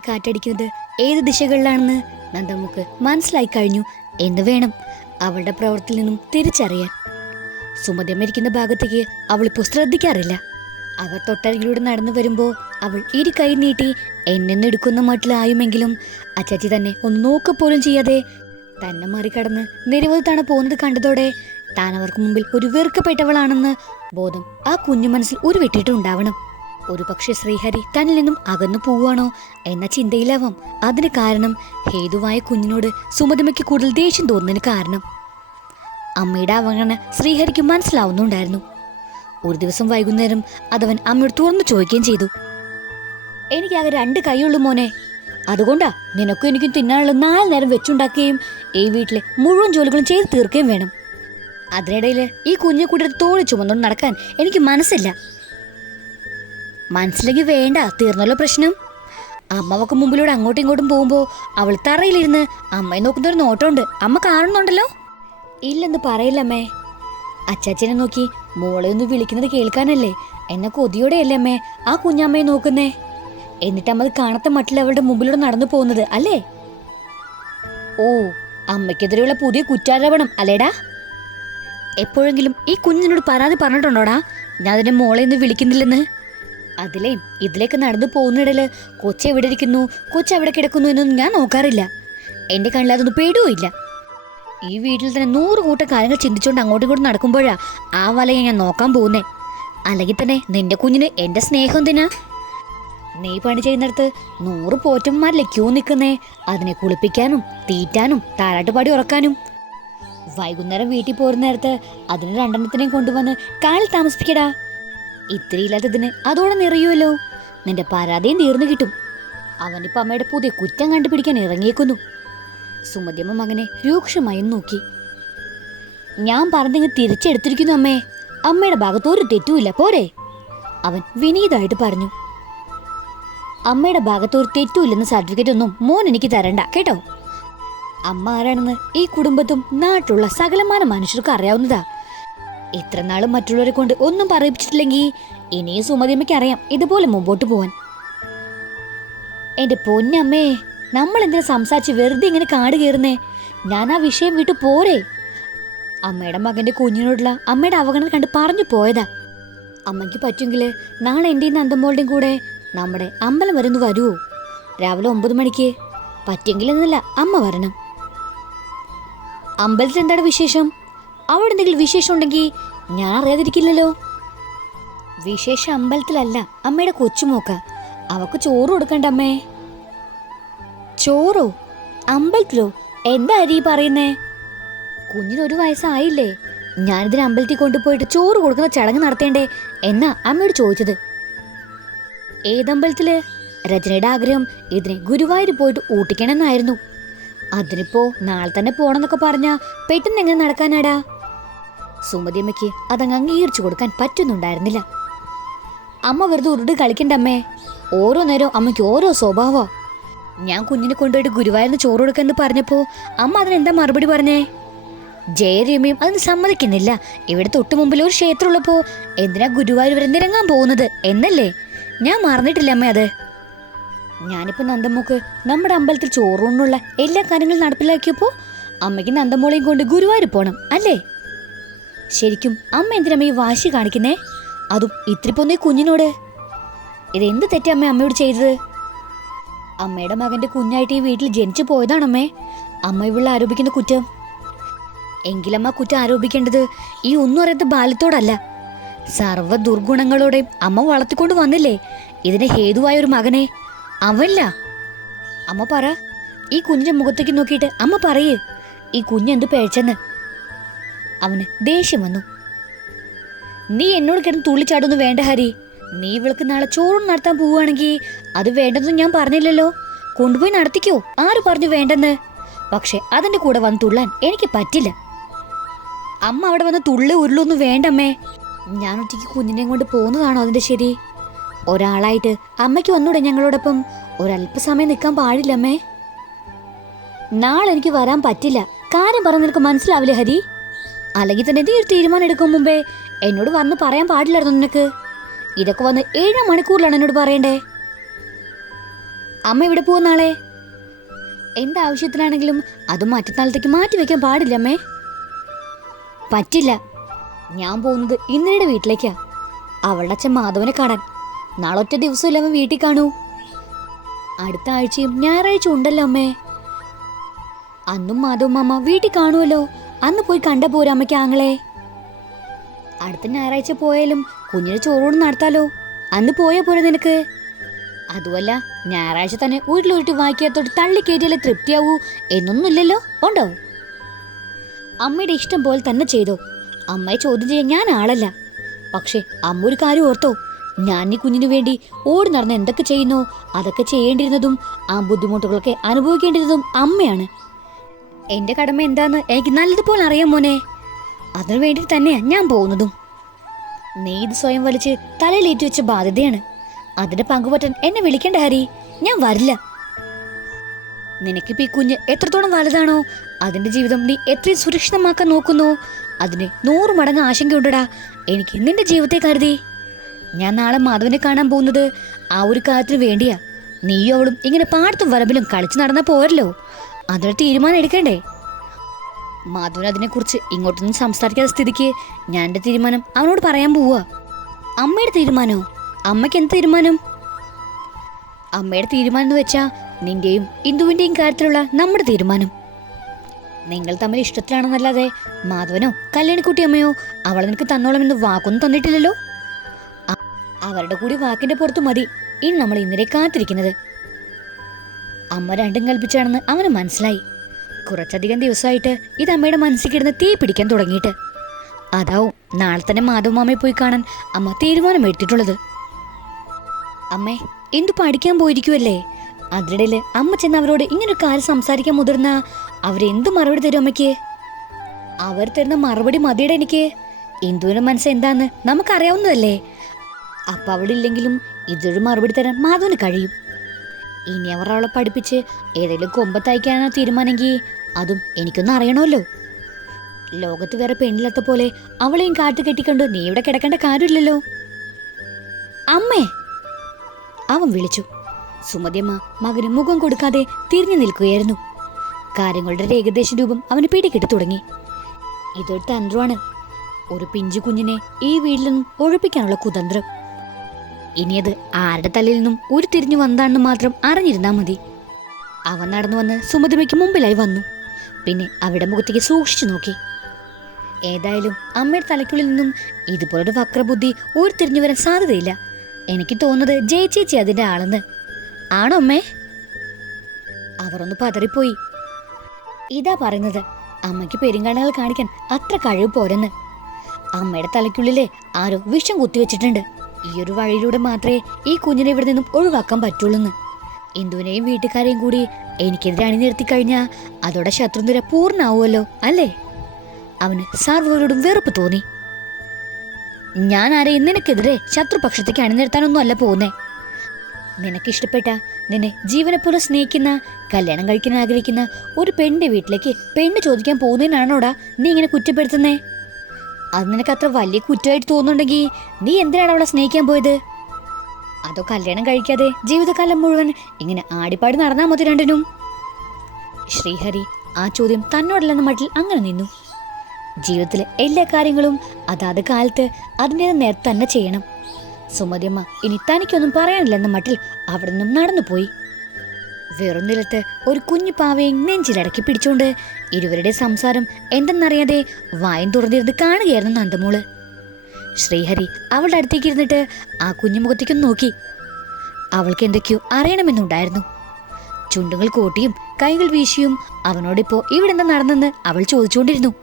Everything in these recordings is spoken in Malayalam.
അവഗണനയുടെ കാറ്റടിക്കുന്നത് ഏത് ദിശകളിലാണെന്ന് നന്ദമുക്ക് മനസ്സിലായി കഴിഞ്ഞു എന്ന് വേണം അവളുടെ പ്രവൃത്തിയിൽ നിന്നും തിരിച്ചറിയാൻ. സുമതി മരിക്കുന്ന ഭാഗത്തേക്ക് അവൾ ഇപ്പോൾ ശ്രദ്ധിക്കാറില്ല. അവർ തൊട്ടരികിലൂടെ നടന്നു വരുമ്പോൾ അവൾ ഇരു കൈ നീട്ടി എന്നെ എടുക്കുന്ന മട്ടിലായുമെങ്കിലും അച്ചാച്ചി തന്നെ ഒന്ന് നോക്കപ്പോലും ചെയ്യാതെ തന്നെ മറികടന്ന് നിരവധി തവണ പോകുന്നത് കണ്ടതോടെ താൻ അവർക്ക് മുമ്പിൽ ഒരു വെറുക്കപ്പെട്ടവളാണെന്ന് ബോധം ആ കുഞ്ഞു മനസ്സിൽ ഉരുവിട്ടിട്ടുണ്ടാവണം. ഒരു പക്ഷേ ശ്രീഹരി തന്നിൽ നിന്നും അകന്നു പോവുകയാണോ എന്ന ചിന്തയിലാവാം. അതിന് കാരണം ഹേതുവായ കുഞ്ഞിനോട് സുമതിമയ്ക്ക് കൂടുതൽ ദേഷ്യം തോന്നുന്നതിന് കാരണം. അമ്മയുടെ അവഗണന ശ്രീഹരിക്ക് മനസ്സിലാവുന്നുണ്ടായിരുന്നു. ഒരു ദിവസം വൈകുന്നേരം അതവൻ അമ്മയോട് തുറന്നു ചോദിക്കുകയും ചെയ്തു. എനിക്കാകെ രണ്ട് കൈയുള്ളൂ മോനെ. അതുകൊണ്ടാ നിനക്കും എനിക്കും തിന്നാനുള്ള നാല് നേരം വെച്ചുണ്ടാക്കുകയും ഈ വീട്ടിലെ മുഴുവൻ ജോലികളും ചെയ്ത് തീർക്കുകയും വേണം. അതിനിടയിൽ ഈ കുഞ്ഞെ കൂടി തോളി ചുമന്നുകൊണ്ട് നടക്കാൻ എനിക്ക് മനസ്സില്ല. മനസ്സിലേക്ക് വേണ്ട തീർന്നല്ലോ പ്രശ്നം. അമ്മവക്ക് മുമ്പിലൂടെ അങ്ങോട്ടും ഇങ്ങോട്ടും പോകുമ്പോൾ അവൾ തറയിലിരുന്ന് അമ്മയെ നോക്കുന്ന ഒരു നോട്ടമുണ്ട്. അമ്മ കാണുന്നുണ്ടല്ലോ? ഇല്ലെന്ന് പറയില്ലമ്മേ അച്ചാച്ചനെ നോക്കി മോളെ ഒന്ന് വിളിക്കുന്നത് കേൾക്കാനല്ലേ? എന്നെ കൊതിയോടെയല്ലേ അമ്മേ ആ കുഞ്ഞമ്മയെ നോക്കുന്നേ? എന്നിട്ട് അമ്മ കാണാത്ത മട്ടിൽ അവളുടെ മുമ്പിലൂടെ നടന്നു പോകുന്നത് അല്ലേ? ഓ അമ്മയ്ക്കെതിരെയുള്ള പുതിയ കുറ്റാരോപണം അല്ലേടാ? എപ്പോഴെങ്കിലും ഈ കുഞ്ഞിനോട് പരാതി പറഞ്ഞിട്ടുണ്ടോടാ? ഞാൻ അതിന്റെ മോളെ ഒന്ന് വിളിക്കുന്നില്ലെന്ന്. അതിലേ ഇതിലേക്ക് നടന്നു പോകുന്നിടയിൽ കൊച്ചു എവിടെ ഇരിക്കുന്നു? കൊച്ചു എവിടെ കിടക്കുന്നു എന്നൊന്നും ഞാൻ നോക്കാറില്ല. എന്റെ കണ്ണിൽ അതൊന്നും പേടുകയില്ല. ഈ വീട്ടിൽ തന്നെ നൂറ് കൂട്ടം കാര്യങ്ങൾ ചിന്തിച്ചുകൊണ്ട് അങ്ങോട്ടും ഇങ്ങോട്ടും നടക്കുമ്പോഴാ ആ വലയെ ഞാൻ നോക്കാൻ പോകുന്നേ. അല്ലെങ്കിൽ തന്നെ നിന്റെ കുഞ്ഞിന് എന്റെ സ്നേഹം എന്തിനാ? നീ പണി ചെയ്യുന്നിടത്ത് നൂറ് പോറ്റന്മാരിലെ ക്യൂ നിൽക്കുന്നേ? അതിനെ കുളിപ്പിക്കാനും തീറ്റാനും താരാട്ടുപാടി ഉറക്കാനും. വൈകുന്നേരം വീട്ടിൽ പോരുന്ന നേരത്ത് അതിന് രണ്ടെണ്ണത്തിനെയും കൊണ്ടുവന്ന് കാലിൽ താമസിപ്പിക്കടാ. ഇത്തിരി ഇല്ലാത്തതിന് അതോടെ നിറയുമല്ലോ നിന്റെ പരാതിയും തീർന്നു കിട്ടും. അവനിപ്പോ അമ്മയുടെ പുതിയ കുറ്റം കണ്ടുപിടിക്കാൻ ഇറങ്ങിയേക്കുന്നു. സുമതിയമ്മ മകനെ രൂക്ഷമായി നോക്കി. ഞാൻ പറഞ്ഞെങ്കിൽ തിരിച്ചെടുത്തിരിക്കുന്നു അമ്മേ. അമ്മയുടെ ഭാഗത്ത് ഒരു തെറ്റുമില്ല പോരെ? അവൻ വിനീതായിട്ട് പറഞ്ഞു. അമ്മയുടെ ഭാഗത്ത് ഒരു തെറ്റുമില്ലെന്ന സർട്ടിഫിക്കറ്റ് ഒന്നും മോൻ എനിക്ക് തരണ്ട കേട്ടോ? അമ്മ ആരാണെന്ന് ഈ കുടുംബത്തും നാട്ടിലുള്ള സകലമാന മനുഷ്യർക്ക് അറിയാവുന്നതാ. ഇത്ര നാളും മറ്റുള്ളവരെ കൊണ്ട് ഒന്നും പറയിപ്പിച്ചിട്ടില്ലെങ്കിൽ ഇനിയും സുമതിയമ്മയ്ക്ക് അറിയാം ഇതുപോലെ മുമ്പോട്ട് പോവാൻ. എന്റെ പൊന്നമ്മേ നമ്മൾ എന്തിനാ സംസാരിച്ച് വെറുതെ ഇങ്ങനെ കാട് കയറുന്നേ? ഞാൻ ആ വിഷയം വിട്ടു പോരെ. അമ്മയുടെ മകന്റെ കുഞ്ഞിനോടുള്ള അമ്മയുടെ അവഗണന കണ്ട് പറഞ്ഞു പോയതാ. അമ്മയ്ക്ക് പറ്റുമെങ്കിൽ നാളെ എന്റെയും നന്ദമോളുടെയും കൂടെ നമ്മുടെ അമ്പലം വരെ ഒന്ന് വരുമോ രാവിലെ ഒമ്പത് മണിക്ക്. പറ്റിയെങ്കിലെന്നല്ല അമ്മ വരണം. അമ്പലത്തിൽ എന്താണ് വിശേഷം? അവിടെ എന്തെങ്കിലും വിശേഷം ഉണ്ടെങ്കിൽ ഞാൻ അറിയാതിരിക്കില്ലല്ലോ. വിശേഷ അമ്പലത്തിലല്ല അമ്മയുടെ കൊച്ചുമോക്ക. അവക്ക് ചോറ് കൊടുക്കണ്ട അമ്മേ. ചോറോ? അമ്പലത്തിലോ? എന്താ അരി പറയുന്നേ? കുഞ്ഞിനൊരു വയസ്സായില്ലേ. ഞാനിതിന് അമ്പലത്തിൽ കൊണ്ടുപോയിട്ട് ചോറ് കൊടുക്കുന്ന ചടങ്ങ് നടത്തേണ്ടേ എന്നാ അമ്മയോട് ചോദിച്ചത്. ഏതമ്പലത്തിൽ? രചനയുടെ ആഗ്രഹം ഇതിനെ ഗുരുവായൂർ പോയിട്ട് ഊട്ടിക്കണമെന്നായിരുന്നു. അതിനിപ്പോ നാളെ തന്നെ പോണെന്നൊക്കെ പറഞ്ഞാ പെട്ടെന്ന് എങ്ങനെ നടക്കാനാടാ? സുമതിയമ്മയ്ക്ക് അതങ്ങ് അംഗീകരിച്ചു കൊടുക്കാൻ പറ്റുന്നുണ്ടായിരുന്നില്ല. അമ്മ വെറുതെ ഉരുട് കളിക്കണ്ടമ്മേ ഓരോ നേരവും അമ്മയ്ക്ക് ഓരോ സ്വഭാവോ ഞാൻ കുഞ്ഞിനെ കൊണ്ടുപോയിട്ട് ഗുരുവായൂരിന് ചോറ് കൊടുക്കാന്ന് പറഞ്ഞപ്പോ അമ്മ അതിനെന്താ മറുപടി പറഞ്ഞേ? ജയരമ്യയും അതിന് സമ്മതിക്കുന്നില്ല. ഇവിടെ തൊട്ടു മുമ്പിൽ ഒരു ക്ഷേത്രമുള്ളപ്പോ എന്തിനാ ഗുരുവായൂർ വരെ നിരങ്ങാൻ പോകുന്നത് എന്നല്ലേ? ഞാൻ മറന്നിട്ടില്ല അമ്മ അത്. ഞാനിപ്പോ നന്ദമ്മക്ക് നമ്മുടെ അമ്പലത്തിൽ ചോറൂണിനുള്ള എല്ലാ കാര്യങ്ങളും നടപ്പിലാക്കിയപ്പോ അമ്മയ്ക്ക് നന്ദമോളെയും കൊണ്ട് ഗുരുവായൂർ പോണം അല്ലേ? ശരിക്കും അമ്മ എന്തിനമ്മ ഈ വാശി കാണിക്കുന്നേ? അതും ഇത്തിരി പോന്നേ കുഞ്ഞിനോട്. ഇതെന്ത് തെറ്റാ അമ്മ അമ്മയോട് ചെയ്തത്? അമ്മയുടെ മകന്റെ കുഞ്ഞായിട്ട് ഈ വീട്ടിൽ ജനിച്ചു പോയതാണമ്മേ അമ്മ. ഇവിടെ ആരോപിക്കുന്ന കുറ്റം. എങ്കിലമ്മ കുറ്റം ആരോപിക്കേണ്ടത് ഈ ഒന്നും അറിയാത്ത ബാലത്തോടല്ല സർവ ദുർഗുണങ്ങളോടെയും അമ്മ വളർത്തിക്കൊണ്ട് വന്നില്ലേ? ഇതിന് ഹേതുവായ ഒരു മകനെ. അവല്ല അമ്മ പറ. ഈ കുഞ്ഞിന്റെ മുഖത്തേക്ക് നോക്കിയിട്ട് അമ്മ പറയേ. ഈ കുഞ്ഞെന്ത് പേഴ്ചെന്ന് അവന് ദേഷ്യം വന്നു. നീ എന്നോട് കിടന്ന് തുള്ളിച്ചാടൊന്നും വേണ്ട ഹരി. നീ ഇവൾക്ക് നാളെ ചോറും നടത്താൻ പോവുകയാണെങ്കിൽ അത് വേണ്ടെന്ന് ഞാൻ പറഞ്ഞില്ലല്ലോ. കൊണ്ടുപോയി നടത്തിക്കോ. ആര് പറഞ്ഞു വേണ്ടെന്ന്? പക്ഷെ അതിന്റെ കൂടെ വന്ന് തുള്ളാൻ എനിക്ക് പറ്റില്ല. അമ്മ അവിടെ വന്ന് തുള്ളി ഉരുളൊന്നും വേണ്ടമ്മേ. ഞാൻ ഒറ്റയ്ക്ക് കുഞ്ഞിനെയും കൊണ്ട് പോകുന്നതാണോ അതിന്റെ ശരി? ഒരാളായിട്ട് അമ്മയ്ക്ക് വന്നൂടെ ഞങ്ങളോടൊപ്പം? ഒരല്പസമയം നിൽക്കാൻ പാടില്ലമ്മേ. നാളെ എനിക്ക് വരാൻ പറ്റില്ല. കാര്യം പറഞ്ഞ നിനക്ക് മനസ്സിലാവില്ലേ ഹരി? അല്ലെങ്കിൽ തന്നെ നീ ഒരു തീരുമാനം എടുക്കും മുമ്പേ. എന്നോട് വന്ന് പറയാൻ പാടില്ലായിരുന്നു നിനക്ക്. ഇതൊക്കെ വന്ന് ഏഴ് മണിക്കൂറിലാണ് എന്നോട് പറയണ്ടേ. അമ്മ ഇവിടെ പോകും നാളെ? എന്താവശ്യത്തിനാണെങ്കിലും അത് മറ്റന്നാളത്തേക്ക് മാറ്റി വെക്കാൻ പാടില്ല അമ്മേ. പറ്റില്ല. ഞാൻ പോകുന്നത് ഇന്ദ്രയുടെ വീട്ടിലേക്കാ. അവളുടെ അച്ഛൻ മാധവനെ കാണാൻ. നാളെ ഒറ്റ ദിവസമില്ല അവൻ വീട്ടിൽ കാണൂ. അടുത്ത ആഴ്ചയും ഞായറാഴ്ച ഉണ്ടല്ലോ അമ്മേ. അന്നും മാധവും അമ്മ വീട്ടിൽ കാണുമല്ലോ അന്ന് പോയി കണ്ട പോരാ അമ്മയ്ക്ക് ആങ്ങളെ. അടുത്ത ഞായറാഴ്ച പോയാലും കുഞ്ഞിന് ചോറൂണ് നടത്താലോ? അന്ന് പോയാ പോരെ നിനക്ക്? അതുമല്ല ഞായറാഴ്ച തന്നെ വീട്ടിലൊരിട്ട് വായിക്കാത്തോട്ട് തള്ളി കയറ്റിയാലേ തൃപ്തിയാവൂ എന്നൊന്നുമില്ലല്ലോ ഉണ്ടോ? അമ്മയുടെ ഇഷ്ടം പോലെ തന്നെ ചെയ്തോ. അമ്മയെ ചോദ്യം ചെയ്യാൻ ഞാൻ ആളല്ല. പക്ഷേ അമ്മ ഒരു കാര്യം ഓർത്തോ? ഞാൻ ഈ കുഞ്ഞിനു വേണ്ടി ഓടി നടന്ന് എന്തൊക്കെ ചെയ്യുന്നോ അതൊക്കെ ചെയ്യേണ്ടിരുന്നതും ആ ബുദ്ധിമുട്ടുകളൊക്കെ അനുഭവിക്കേണ്ടിരുന്നതും അമ്മയാണ്. എന്റെ കടമ എന്താന്ന് എനിക്ക് നല്ലതുപോലെ അറിയാം മോനെ. അതിനു വേണ്ടി തന്നെയാ ഞാൻ പോകുന്നതും. നീ ഇത് സ്വയം വലിച്ച് തലയിലേറ്റു വെച്ച ബാധ്യതയാണ്. അതിന്റെ പങ്കുപറ്റാൻ എന്നെ വിളിക്കേണ്ട ഹരി. ഞാൻ വരില്ല. നിനക്കിപ്പോ ഈ കുഞ്ഞ് എത്രത്തോളം വലുതാണോ അതിന്റെ ജീവിതം നീ എത്രയും സുരക്ഷിതമാക്കാൻ നോക്കുന്നു. അതിന് നൂറ് മടങ്ങ് ആശങ്കയുണ്ടടാ. എനിക്ക് നിന്റെ ജീവിതത്തെ കരുതി. ഞാൻ നാളെ മാധവനെ കാണാൻ പോകുന്നത് ആ ഒരു കാര്യത്തിന് വേണ്ടിയാ. നീയും അവളും ഇങ്ങനെ പാടത്തും വരമ്പിലും കളിച്ചു നടന്നാ പോരല്ലോ. അതിനൊരു തീരുമാനം എടുക്കണ്ടേ? മാധവൻ അതിനെക്കുറിച്ച് ഇങ്ങോട്ടൊന്നും സംസാരിക്കാത്ത സ്ഥിതിക്ക് ഞാൻ എന്റെ തീരുമാനം അവനോട് പറയാൻ പോവാ. അമ്മയുടെ തീരുമാനമോ അമ്മയ്ക്ക് എന്ത് തീരുമാനം? അമ്മയുടെ തീരുമാനം എന്ന് വെച്ചാ നിന്റെയും ഇന്ദുവിന്റെയും കാര്യത്തിലുള്ള നമ്മുടെ തീരുമാനം. നിങ്ങൾ തമ്മിൽ ഇഷ്ടത്തിലാണെന്നല്ലാതെ മാധവനോ കല്യാണിക്കുട്ടി അമ്മയോ അവളെ നിനക്ക് തന്നോളമെന്ന് വാക്കൊന്നും തന്നിട്ടില്ലല്ലോ? അവരുടെ കൂടി വാക്കിന്റെ പുറത്ത് മതി. ഇനി നമ്മൾ ഇന്നലെ കാത്തിരിക്കുന്നത്. അമ്മ രണ്ടും കൽപ്പിച്ചാണെന്ന് അവന് മനസ്സിലായി. കുറച്ചധികം ദിവസമായിട്ട് ഇത് അമ്മയുടെ മനസ്സിൽ കിടന്ന് തീ പിടിക്കാൻ തുടങ്ങിയിട്ട്. അതാവും നാളെ തന്നെ മാധവമാമയെ പോയി കാണാൻ അമ്മ തീരുമാനം എടുത്തിട്ടുള്ളത്. അമ്മേ എന്തു പഠിക്കാൻ പോയിരിക്കുമല്ലേ അതിനിടയിൽ അമ്മ ചെന്ന് അവരോട് ഇങ്ങനൊരു കാര്യം സംസാരിക്കാൻ മുതിർന്ന അവരെന്ത് മറുപടി തരും അമ്മയ്ക്ക്? അവർ തരുന്ന മറുപടി മതിയുടെ എനിക്ക്. ഇന്ദുവിന്റെ മനസ്സ് എന്താന്ന് നമുക്കറിയാവുന്നതല്ലേ? അപ്പൊ അവിടെ ഇല്ലെങ്കിലും ഇതൊരു മറുപടി തരാൻ മാധവന് കഴിയും. ഇനി അവർ അവളെ പഠിപ്പിച്ച് ഏതെങ്കിലും കൊമ്പത്തയക്കാനാ തീരുമാനമെങ്കിൽ അതും എനിക്കൊന്നും അറിയണമല്ലോ. ലോകത്ത് വേറെ പെണ്ണില്ലാത്ത പോലെ അവളെയും കാത്തു കെട്ടിക്കൊണ്ട് നീ ഇവിടെ കിടക്കേണ്ട കാര്യമില്ലല്ലോ. അമ്മേ! അവൻ വിളിച്ചു. സുമതിയമ്മ മകന് മുഖം കൊടുക്കാതെ തിരിഞ്ഞു നിൽക്കുകയായിരുന്നു. കാര്യങ്ങളുടെ ഒരു ഏകദേശ രൂപം അവന് പിടികിട്ടി തുടങ്ങി. ഇതൊരു തന്ത്രമാണ്. ഒരു പിഞ്ചു കുഞ്ഞിനെ ഈ വീട്ടിൽ നിന്നും ഒഴിപ്പിക്കാനുള്ള കുതന്ത്രം. ഇനിയത് ആരുടെ തലയിൽ നിന്നും ഒരു തിരിഞ്ഞു വന്നാണെന്ന് മാത്രം അറിഞ്ഞിരുന്നാൽ മതി. അവൻ നടന്നു വന്ന് സുമതിമയ്ക്ക് മുമ്പിലായി വന്നു. പിന്നെ അവിടെ മുഖത്തേക്ക് സൂക്ഷിച്ചു നോക്കി. ഏതായാലും അമ്മയുടെ തലയ്ക്കുള്ളിൽ നിന്നും ഇതുപോലൊരു വക്രബുദ്ധി ഒരു തിരിഞ്ഞു വരാൻ സാധ്യതയില്ല. എനിക്ക് തോന്നുന്നത് ജയിച്ചേച്ചി അതിന്റെ ആളെന്ന്. ആണോ അമ്മേ? അവരൊന്ന് പതറിപ്പോയി. ഇതാ പറയുന്നത്. അമ്മയ്ക്ക് പെരുങ്കാണകൾ കാണിക്കാൻ അത്ര കഴിവ് പോരെന്ന്. അമ്മയുടെ തലയ്ക്കുള്ളിലെ ആരോ വിഷം കുത്തിവെച്ചിട്ടുണ്ട്. ഈ ഒരു വഴിയിലൂടെ മാത്രമേ ഈ കുഞ്ഞിനെ ഇവിടെ നിന്നും ഒഴിവാക്കാൻ പറ്റുള്ളൂന്ന്. ഇന്ദുവിനെയും വീട്ടുകാരെയും കൂടി എനിക്കെതിരെ അണിനിരത്തി കഴിഞ്ഞാൽ അതോടെ ശത്രുനിര പൂർണാവുമല്ലോ അല്ലേ? അവന് സാർവരോടും വെറുപ്പ് തോന്നി. ഞാൻ ആരെയും നിനക്കെതിരെ ശത്രുപക്ഷത്തേക്ക് അണിനിരത്താനൊന്നും അല്ല പോകുന്നേ. നിനക്കിഷ്ടപ്പെട്ട നിന്നെ ജീവനെ പോലെ സ്നേഹിക്കുന്ന കല്യാണം കഴിക്കാൻ ആഗ്രഹിക്കുന്ന ഒരു പെണ്ണിന്റെ വീട്ടിലേക്ക് പെണ്ണ് ചോദിക്കാൻ പോകുന്നതിനാണോടാ നീ ഇങ്ങനെ കുറ്റപ്പെടുത്തുന്നേ? അത് നിനക്ക് അത്ര വലിയ കുറ്റമായിട്ട് തോന്നുന്നുണ്ടെങ്കിൽ നീ എന്തിനാണ് അവളെ സ്നേഹിക്കാൻ പോയത്? അതോ കല്യാണം കഴിക്കാതെ ജീവിതകാലം മുഴുവൻ ഇങ്ങനെ ആടിപ്പാടി നടന്നാ മതി രണ്ടിനും? ശ്രീഹരി ആ ചോദ്യം തന്നോടല്ലെന്ന മട്ടിൽ അങ്ങനെ നിന്നു. ജീവിതത്തിലെ എല്ലാ കാര്യങ്ങളും അതാത് കാലത്ത് അതിന്റെ നേരത്തെ തന്നെ ചെയ്യണം. സുമതിയമ്മ ഇനി തനിക്കൊന്നും പറയാനില്ലെന്ന മട്ടിൽ അവിടെ നിന്നും നടന്നുപോയി. വെറും നിലത്ത് ഒരു കുഞ്ഞു പാവയെ നെഞ്ചിലടക്കി പിടിച്ചുകൊണ്ട് ഇരുവരുടെ സംസാരം എന്തെന്നറിയാതെ വായം തുറന്നിരുന്ന് കാണുകയായിരുന്നു നന്ദമോൾ. ശ്രീഹരി അവളുടെ അടുത്തേക്ക് ഇരുന്നിട്ട് ആ കുഞ്ഞു മുഖത്തേക്കൊന്ന് നോക്കി. അവൾക്ക് എന്തൊക്കെയോ അറിയണമെന്നുണ്ടായിരുന്നു. ചുണ്ടുകൾ കൂട്ടിയും കൈകൾ വീശിയും അവനോടിപ്പോ ഇവിടെ എന്താ നടന്നെന്ന് അവൾ ചോദിച്ചുകൊണ്ടിരുന്നു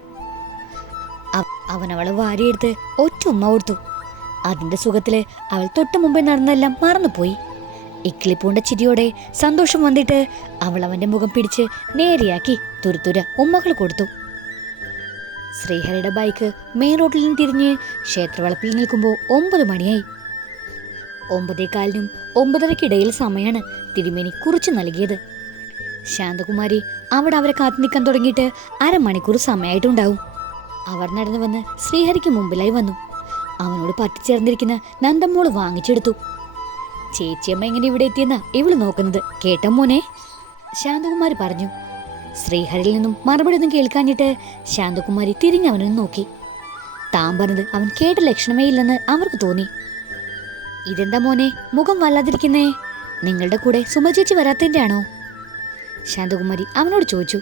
അവൻ അവളെ വാരിയെടുത്ത് ഒറ്റ ഉമ്മ കൊടുത്തു. അതിന്റെ സുഖത്തിൽ അവൾ തൊട്ടു മുമ്പേ നടന്നെല്ലാം മറന്നുപോയി. ഇക്കിളിപ്പൂണ്ട ചിരിയോടെ സന്തോഷം വന്നിട്ട് അവൾ അവന്റെ മുഖം പിടിച്ച് നേരെയാക്കി തുരുത്തുര ഉമ്മകൾ കൊടുത്തു. ശ്രീഹരിയുടെ ബൈക്ക് മെയിൻ റോഡിൽ നിന്ന് തിരിഞ്ഞ് ക്ഷേത്രവളപ്പിൽ നിൽക്കുമ്പോൾ ഒമ്പത് മണിയായി. ഒമ്പതേകാലിനും ഒമ്പതരക്കിടയിൽ സമയമാണ് തിരുമേനി കുറിച്ച് നൽകിയത്. ശാന്തകുമാരി അവിടെ അവരെ കാത്തു നിൽക്കാൻ തുടങ്ങിയിട്ട് അരമണിക്കൂർ സമയമായിട്ടുണ്ടാവും അവർ നടന്നു വന്ന് ശ്രീഹരിക്ക് മുമ്പിലായി വന്നു. അവനോട് പറ്റിച്ചേർന്നിരിക്കുന്ന നന്ദമ്മോൾ വാങ്ങിച്ചെടുത്തു. ചേച്ചിയമ്മ എങ്ങനെ ഇവിടെ എത്തിയെന്നാ ഇവൾ നോക്കുന്നത്. കേട്ട മോനെ? ശാന്തകുമാരി പറഞ്ഞു. ശ്രീഹരിയിൽ നിന്നും മറുപടി ഒന്നും കേൾക്കാഞ്ഞിട്ട് ശാന്തകുമാരി തിരിഞ്ഞവനെ നോക്കി. താൻ പറഞ്ഞത് അവൻ കേട്ട ലക്ഷണമേ ഇല്ലെന്ന് അവർക്ക് തോന്നി. ഇതെന്താ മോനെ? മുഖം വല്ലാതിരിക്കുന്നേ. നിങ്ങളുടെ കൂടെ സുമ ചേച്ചി വരാത്തതിന്റെ ആണോ ശാന്തകുമാരി അവനോട് ചോദിച്ചു.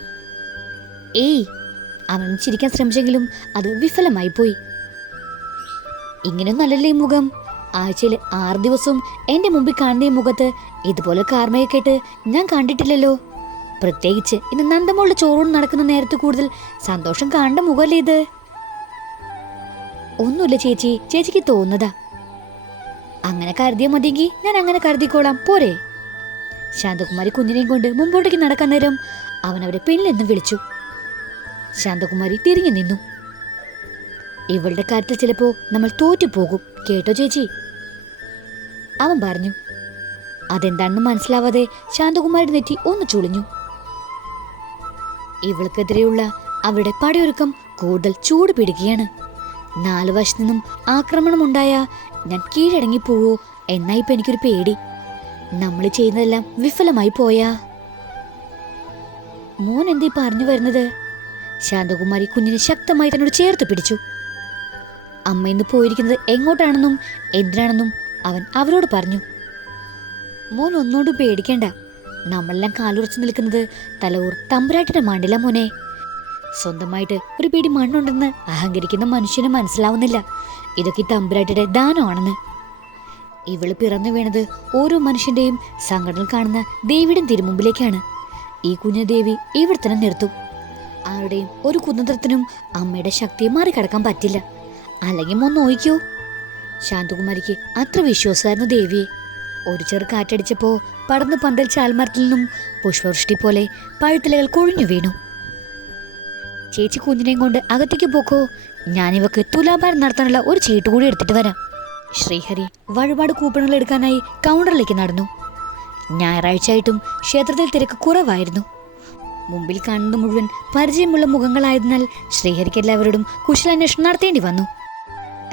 ഏയ് അവൻ ചിരിക്കാൻ ശ്രമിച്ചെങ്കിലും അത് വിഫലമായി പോയി ഇങ്ങനെയൊന്നല്ലല്ലേ ഈ മുഖം? ആഴ്ചയിൽ ആറ് ദിവസവും എന്റെ മുമ്പിൽ കാണുന്ന മുഖത്ത് ഇതുപോലെ കാർമയൊക്കെ കേട്ട് ഞാൻ കണ്ടിട്ടില്ലല്ലോ. പ്രത്യേകിച്ച് ഇന്ന് നന്ദമോളുടെ ചോറൂണ് നടക്കുന്ന നേരത്ത് കൂടുതൽ സന്തോഷം കാണേണ്ട മുഖമല്ലേ ഇത്? ഒന്നുമില്ല ചേച്ചി ചേച്ചിക്ക് തോന്നുന്നതാ. അങ്ങനെ കരുതിയാൽ മതിയെങ്കിൽ ഞാൻ അങ്ങനെ കരുതിക്കോളാം. പോരെ. ശാന്തകുമാരി കുഞ്ഞിനെയും കൊണ്ട് മുമ്പോട്ടേക്ക് നടക്കാൻ നേരം അവൻ അവരെ പിന്നിലെന്നും വിളിച്ചു. ശാന്തകുമാരി തിരിഞ്ഞു നിന്നു. ഇവളുടെ കാര്യത്തിൽ ചിലപ്പോ നമ്മൾ തോറ്റു പോകും കേട്ടോ ചേച്ചി? അവൻ പറഞ്ഞു അതെന്താണെന്ന് മനസ്സിലാവാതെ ശാന്തകുമാരി നെറ്റി ഒന്ന് ചുളിഞ്ഞു. ഇവൾക്കെതിരെയുള്ള അവരുടെ പടയൊരുക്കം കൂടുതൽ ചൂട് പിടിക്കുകയാണ്. നാലു വശത്തു നിന്നും ആക്രമണം ഉണ്ടായ ഞാൻ കീഴടങ്ങി പോവോ എന്നായിപ്പോൾ എനിക്കൊരു പേടി. നമ്മൾ ചെയ്യുന്നതെല്ലാം വിഫലമായി പോയാ. മോൻ എന്തീ പറഞ്ഞു വരുന്നത്? ശാന്തകുമാരി കുഞ്ഞിനെ ശക്തമായി തന്നോട് ചേർത്ത് പിടിച്ചു. അമ്മ ഇന്ന് പോയിരിക്കുന്നത് എങ്ങോട്ടാണെന്നും എന്തിനാണെന്നും അവൻ അവരോട് പറഞ്ഞു മോൻ ഒന്നുകൊണ്ടും പേടിക്കണ്ട. നമ്മളെല്ലാം കാലുറച്ചു നിൽക്കുന്നത് തലവൂർ തമ്പുരാട്ടിന്റെ മണ്ടില മോനെ. സ്വന്തമായിട്ട് ഒരു പിടി മണ്ണുണ്ടെന്ന് അഹങ്കരിക്കുന്ന മനുഷ്യന് മനസ്സിലാവുന്നില്ല. ഇതൊക്കെ തമ്പുരാട്ടിയുടെ ദാനമാണെന്ന്. ഇവൾ പിറന്നു വീണത് ഓരോ മനുഷ്യന്റെയും സങ്കടം കാണുന്ന ദേവിയുടെ തിരുമുമ്പിലേക്കാണ്. ഈ കുഞ്ഞു ദേവി ഇവിടെ തന്നെ നിർത്തും. ആരുടെയും ഒരു കുതന്ത്രത്തിനും അമ്മയുടെ ശക്തിയെ മറികടക്കാൻ പറ്റില്ല. അല്ലെങ്കിൽ ഒന്ന് നോയിക്കോ? ശാന്തകുമാരിക്ക് അത്ര വിശ്വാസമായിരുന്നു ദേവിയെ ഒരു ചെറു കാറ്റടിച്ചപ്പോ പടർന്നു പന്തൽ ചാൽമരത്തിൽ നിന്നും പുഷ്പവൃഷ്ടി പോലെ പഴുത്തിലകൾ കൊഴിഞ്ഞു വീണു. ചേച്ചി കുഞ്ഞിനെയും കൊണ്ട് അകത്തേക്ക് പോക്കോ ഞാനിവക്ക് തുലാഭാരം നടത്താനുള്ള ഒരു ചീട്ട് കൂടി എടുത്തിട്ട് വരാം. ശ്രീഹരി വഴിപാട് കൂപ്പണുകൾ എടുക്കാനായി കൗണ്ടറിലേക്ക് നടന്നു. ഞായറാഴ്ചയായിട്ടും ക്ഷേത്രത്തിൽ തിരക്ക് കുറവായിരുന്നു. മുമ്പിൽ കാണുന്നത് മുഴുവൻ പരിചയമുള്ള മുഖങ്ങളായതിനാൽ ശ്രീഹരിക്ക് എല്ലാവരോടും കുശലാന്വേഷണം നടത്തേണ്ടി വന്നു.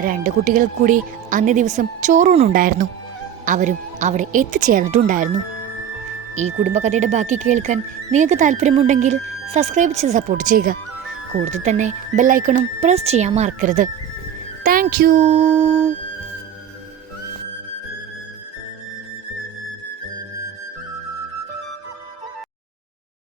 രണ്ട് കുട്ടികൾ കൂടി അന്നേ ദിവസം ചോറൂണുണ്ടായിരുന്നു. അവരും അവിടെ എത്തിച്ചേർന്നിട്ടുണ്ടായിരുന്നു. ഈ കുടുംബകഥയുടെ ബാക്കി കേൾക്കാൻ നിങ്ങൾക്ക് താല്പര്യമുണ്ടെങ്കിൽ സബ്സ്ക്രൈബ് ചെയ്ത് സപ്പോർട്ട് ചെയ്യുക. കൂടുതൽ തന്നെ ബെല്ലൈക്കണും പ്രസ് ചെയ്യാൻ മറക്കരുത്. താങ്ക്